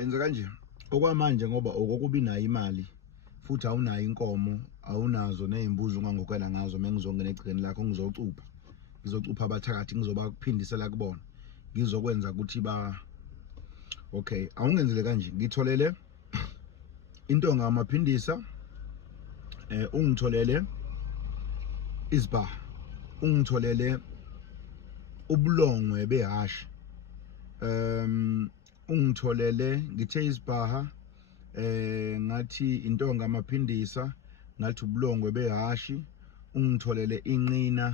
enza kanje okwamanje ngoba okokuba inayo imali futhi awunayo inkomo awunazo nezimbuzi ungangokela ngazo mengizongena egcikeni lakho ngizocupha abathakathi ngizobaphindisela kubona ngizokwenza ukuthi okay awungenzele kanje ngitholele intonga amaphindisa ungitholele isba ungitholele ubulongwe behashi ungitholele ngithe isbaha ngathi intonga amaphindisa ngathi ubulongwe behashi ungitholele inqina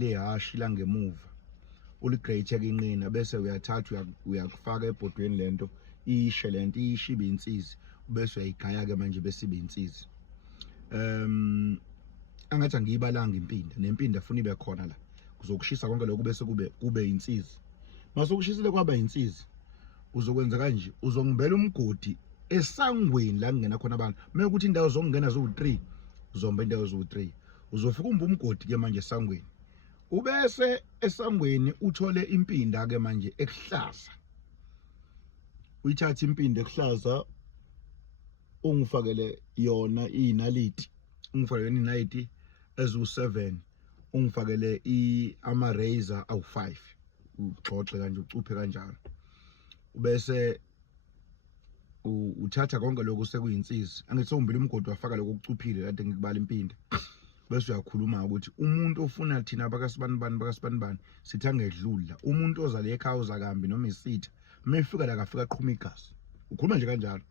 lehashi la ngemuva uligrate inqina bese uyathatha uyakufaka ebhodweni lento ishe lento ishibe insizisi bese uyayigaya ke manje bese ibe insizisi angathi angiyibalanga impinda nempinda funa ibe khona la kuzokushisa konke lokho bese kube insizisi masokushisile kwaba insizisi uzokwenza kanje uzongibela umgodi esangweni la kungena khona abantu mekuthi indawo zokungena zo3 uzomba indawo zo3 uzofika umgodi ke manje esangweni ubese esangweni uthole impinda ke manje ekuhlaza uyithatha impinda ekuhlaza ungifakele yona inaliti ungifakele inaliti ezu7 ungifakele ama razor awu5 ugxoxe kanje ucuphe kanjalo ubese uthatha konke lokho sekuyinsizisi angithi umbili umgodi wafaka lokho kucuphile kade ngikubala impinda bese uyakhuluma ukuthi umuntu ofuna thina bakasibanibani sithanga edlula umuntu oza le ekhaya uzakambi noma isitha mefika la kafika qhuma igazi ukhuluma nje kanjalo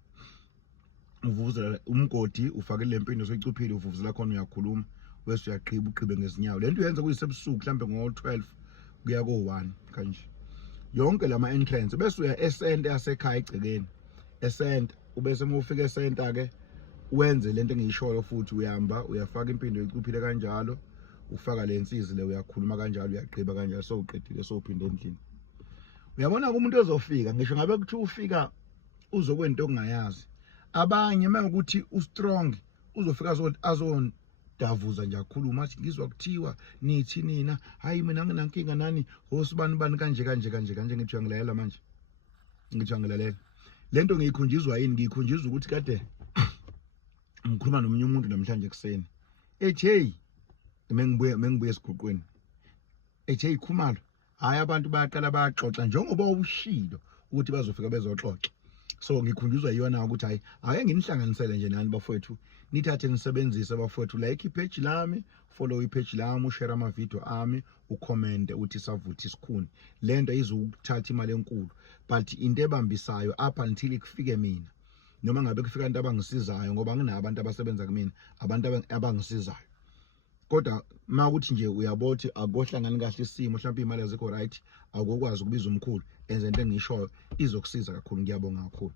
uvuvuzela umgodi ufake le mpinda soyicuphile uvuvuzela khona uyakhuluma bese uyaqhiba uqhibe ngezinyawo lento uyenza kuyisebusuku mhlambe ngo12 kuya ko1 kanje yonke lama entrance bese uya esenta yasekhaya egcekeni esenta ubese mufika esenta ke wenze lento engiyisholo futhi uyamba uyafaka impinda uyicuphile kanjalo ufaka lensizi le uyakhuluma kanjalo uyaqhiba kanjalo so uqedile so uphinde endlini uyabona umuntu ozofika ngisho ngabe kuthi ufika uzokwento ongayazi abanye manje ustrong uzofika azondavuza nje akhuluma athi ngizwa kuthiwa nithi nina hayi mina nginankinga nani hosibani kanje ngithi uyangilalela manje ngithi uyangilalela lento ngiyikhunjizwa yini ngiyikhunjizwa ukuthi kade ngikhuluma nomunye umuntu namhlanje ekseni hey mengibuye esiguqweni hey Khumalo hayi abantu bayaqala baxoxa njengoba ubushilo ukuthi bazofika bezoxoxa so ngikhunjuzwa yiyona ukuthi hayi ake nginihlanganisele nje nani bafowethu nithathe nisebenzise bafowethu like ipage lami follow ipage lami ushare ama video ami ucomment uthi savuthi isikhuni lento izokuthatha imali enkulu but into ebambisayo up until kufike mina noma ngabe kufika abantu abangisizayo ngoba nginabantu abasebenza kumina abantu abangisizayo kodwa makuthi nje uyabothi akohlangani kahle isimo mhlawumbe imali azikho right akukwazi ukubiza umkhulu enze into engiyishoyo izokusiza kakhulu ngiyabonga kakhulu.